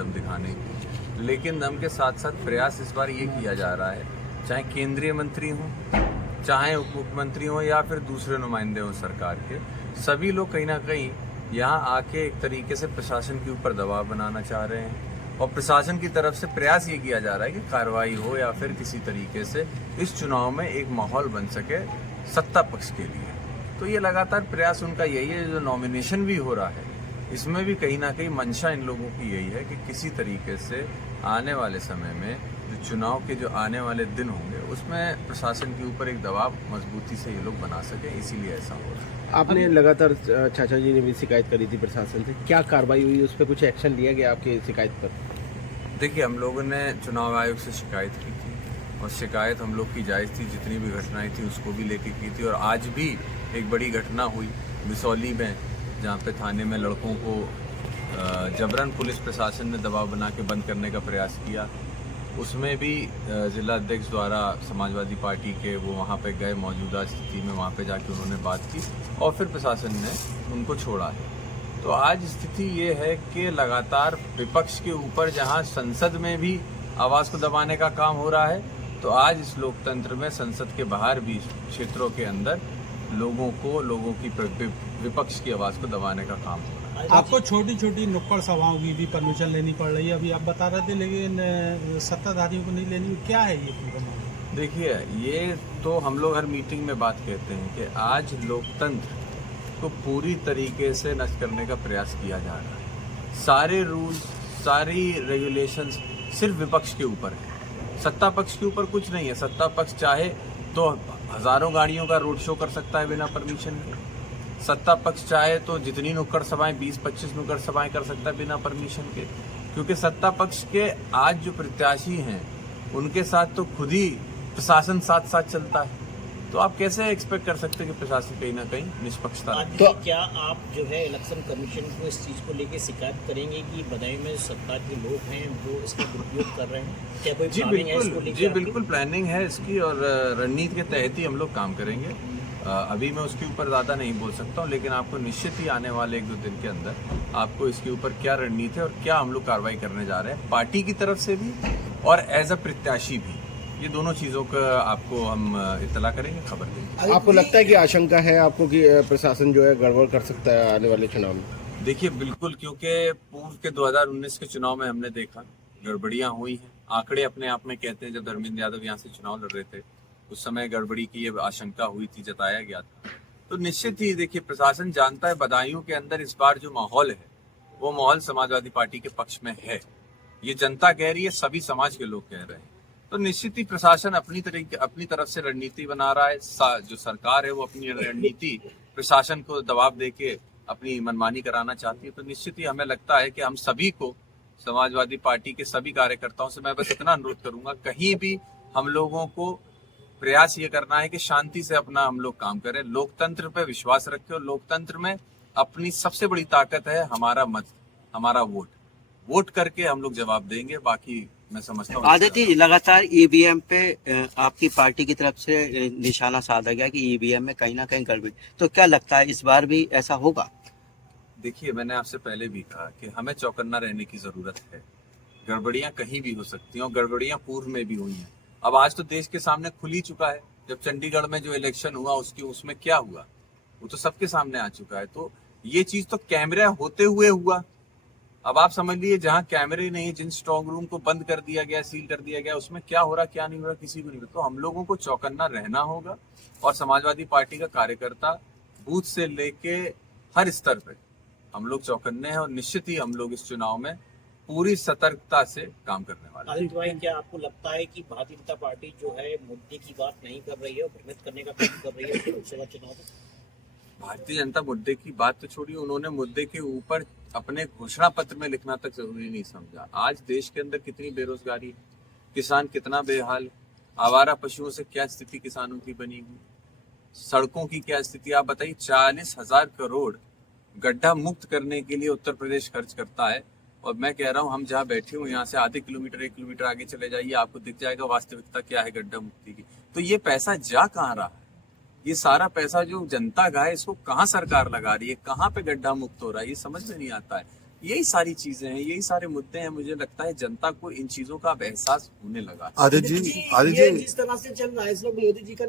दम दिखाने की, लेकिन दम के साथ साथ प्रयास इस बार ये किया जा रहा है, चाहे केंद्रीय मंत्री हों, चाहे उप मुख्यमंत्री हों या फिर दूसरे नुमाइंदे हों सरकार के, सभी लोग कहीं ना कहीं यहाँ आके एक तरीके से प्रशासन के ऊपर दबाव बनाना चाह रहे हैं और प्रशासन की तरफ से प्रयास ये किया जा रहा है कि कार्रवाई हो या फिर किसी तरीके से इस चुनाव में एक माहौल बन सके सत्ता पक्ष के लिए। तो ये लगातार प्रयास उनका यही है। जो नॉमिनेशन भी हो रहा है इसमें भी कहीं ना कहीं मंशा इन लोगों की यही है कि किसी तरीके से आने वाले समय में जो चुनाव के जो आने वाले दिन होंगे उसमें प्रशासन के ऊपर एक दबाव मजबूती से ये लोग बना सके, इसीलिए ऐसा हो रहा है। आपने लगातार चाचा जी ने भी शिकायत करी थी प्रशासन से, क्या कार्रवाई हुई, उस पर कुछ एक्शन लिया गया आपकी शिकायत पर? देखिए, हम लोगों ने चुनाव आयोग से शिकायत की थी और शिकायत हम लोग की जायज़ थी, जितनी भी घटनाएं थी उसको भी लेके की थी। और आज भी एक बड़ी घटना हुई बिसौली में, जहाँ पे थाने में लड़कों को जबरन पुलिस प्रशासन ने दबाव बना के बंद करने का प्रयास किया। उसमें भी जिला अध्यक्ष द्वारा समाजवादी पार्टी के वो वहाँ पे गए, मौजूदा स्थिति में वहाँ पे जाके उन्होंने बात की और फिर प्रशासन ने उनको छोड़ा है। तो आज स्थिति ये है कि लगातार विपक्ष के ऊपर जहाँ संसद में भी आवाज़ को दबाने का काम हो रहा है, तो आज इस लोकतंत्र में संसद के बाहर भी क्षेत्रों के अंदर लोगों की विपक्ष की आवाज़ को दबाने का काम हो रहा है। आपको छोटी छोटी नुक्कड़ सभाओं की भी परमिशन लेनी पड़ रही है, अभी आप बता रहे थे, लेकिन सत्ताधारियों को नहीं लेनी, क्या है ये पूरा मामला? देखिए, ये तो हम लोग हर मीटिंग में बात कहते हैं कि आज लोकतंत्र को पूरी तरीके से नष्ट करने का प्रयास किया जा रहा है। सारे रूल्स, सारी रेगुलेशंस सिर्फ विपक्ष के ऊपर है, सत्ता पक्ष के ऊपर कुछ नहीं है। सत्ता पक्ष चाहे तो हजारों गाड़ियों का रोड शो कर सकता है बिना परमिशन के, सत्ता पक्ष चाहे तो जितनी नुक्कड़ सभाएं 20-25 नुक्कड़ सभाएं कर सकता है बिना परमिशन के, क्योंकि सत्ता पक्ष के आज जो प्रत्याशी हैं उनके साथ तो खुद ही प्रशासन साथ साथ चलता है। तो आप कैसे एक्सपेक्ट कर सकते हैं कि प्रशासन कहीं ना कहीं निष्पक्षता रहे? तो क्या आप जो है इलेक्शन कमीशन को इस चीज़ को लेकर शिकायत करेंगे कि बदायूं में सत्ता के लोग हैं जो इसका दुरुपयोग कर रहे हैं? क्या कोई प्लानिंग है इसको लेकर? जी बिल्कुल प्लानिंग है इसकी और रणनीति के तहत ही हम लोग काम करेंगे। अभी मैं उसके ऊपर ज़्यादा नहीं बोल सकता हूँ, लेकिन आपको निश्चित ही आने वाले 1-2 दिन के अंदर आपको इसके ऊपर क्या रणनीति है और क्या हम लोग कार्रवाई करने जा रहे हैं पार्टी की तरफ से भी और एज अ प्रत्याशी भी, ये दोनों चीज़ों का आपको हम इत्तला करेंगे, खबर देंगे। आपको लगता है कि आशंका है आपको कि प्रशासन जो है गड़बड़ कर सकता है आने वाले चुनाव में? देखिए, बिल्कुल, क्योंकि पूर्व के 2019 के चुनाव में हमने देखा गड़बड़ियां हुई हैं। आंकड़े अपने आप में कहते हैं, जब धर्मेंद्र यादव यहाँ से चुनाव लड़ रहे थे उस समय गड़बड़ी की ये आशंका हुई थी, जताया गया था। तो निश्चित ही देखिए, प्रशासन जानता है बदायूं के अंदर इस बार जो माहौल है वो माहौल समाजवादी पार्टी के पक्ष में है। ये जनता कह रही है, सभी समाज के लोग कह रहे हैं। तो निश्चित ही प्रशासन अपनी तरफ से रणनीति बना रहा है। जो सरकार है वो अपनी रणनीति प्रशासन को दबाव देके अपनी मनमानी कराना चाहती है। तो निश्चित ही हमें लगता है कि हम सभी को, समाजवादी पार्टी के सभी कार्यकर्ताओं से मैं बस इतना अनुरोध करूंगा, कहीं भी हम लोगों को प्रयास ये करना है कि शांति से अपना हम लोग काम करें, लोकतंत्र पे विश्वास रखें। और लोकतंत्र में अपनी सबसे बड़ी ताकत है हमारा मत, हमारा वोट करके हम लोग जवाब देंगे। बाकी मैं समझता हूँ आदित्य, लगातार ईवीएम पे आपकी पार्टी की तरफ से निशाना साधा गया कि ईवीएम में कहीं ना कहीं गड़बड़ी, तो क्या लगता है इस बार भी ऐसा होगा? देखिए, मैंने आपसे पहले भी कहा कि हमें चौकन्ना रहने की जरूरत है। गड़बड़ियां कहीं भी हो सकती हैं और गड़बड़ियां पूर्व में भी हुई हैं। अब आज तो देश के सामने खुल ही चुका है। जब चंडीगढ़ में जो इलेक्शन हुआ उसमें क्या हुआ वो तो सबके सामने आ चुका है। तो ये चीज तो कैमरा होते हुए हुआ। अब आप समझ लीजिए, जहां कैमरे नहीं, जिन स्ट्रांग रूम को बंद कर दिया गया, सील कर दिया गया, उसमें क्या हो रहा क्या नहीं हो रहा किसी को नहीं पता। तो हम लोगों को चौकन्ना रहना होगा और समाजवादी पार्टी का कार्यकर्ता बूथ से लेके हर स्तर पे हम लोग चौकन्ने हैं और निश्चित ही हम लोग इस चुनाव में पूरी सतर्कता से काम करने वाले हैं। आदित्य भाई, क्या आपको लगता है कि भारतीय जनता पार्टी जो है मुद्दे की बात नहीं कर रही है और भ्रमित करने का काम कर रही है लोकसभा चुनाव में? भारतीय जनता मुद्दे की बात तो छोड़िए, उन्होंने मुद्दे के ऊपर अपने घोषणा पत्र में लिखना तक जरूरी नहीं समझा। आज देश के अंदर कितनी बेरोजगारी है, किसान कितना बेहाल, आवारा पशुओं से क्या स्थिति किसानों की बनी हुई, सड़कों की क्या स्थिति आप बताइए। 40,000 करोड़ गड्ढा मुक्त करने के लिए उत्तर प्रदेश खर्च करता है और मैं कह रहा हूँ, हम जहाँ बैठे हुए यहाँ से आधे किलोमीटर 1 किलोमीटर आगे चले जाइए, आपको दिख जाएगा वास्तविकता क्या है गड्ढा मुक्ति की। तो ये पैसा जा कहाँ रहा है? ये सारा पैसा जो जनता का है इसको कहाँ सरकार लगा रही है, कहाँ पे गड्ढा मुक्त हो रहा है, ये समझ में नहीं आता है। यही सारी चीजें हैं, यही सारे मुद्दे हैं। मुझे लगता है जनता को इन चीजों का अब एहसास होने लगा है। आदित्य जी ये जिस तरह से चल रहा है, इसमें मोदी जी का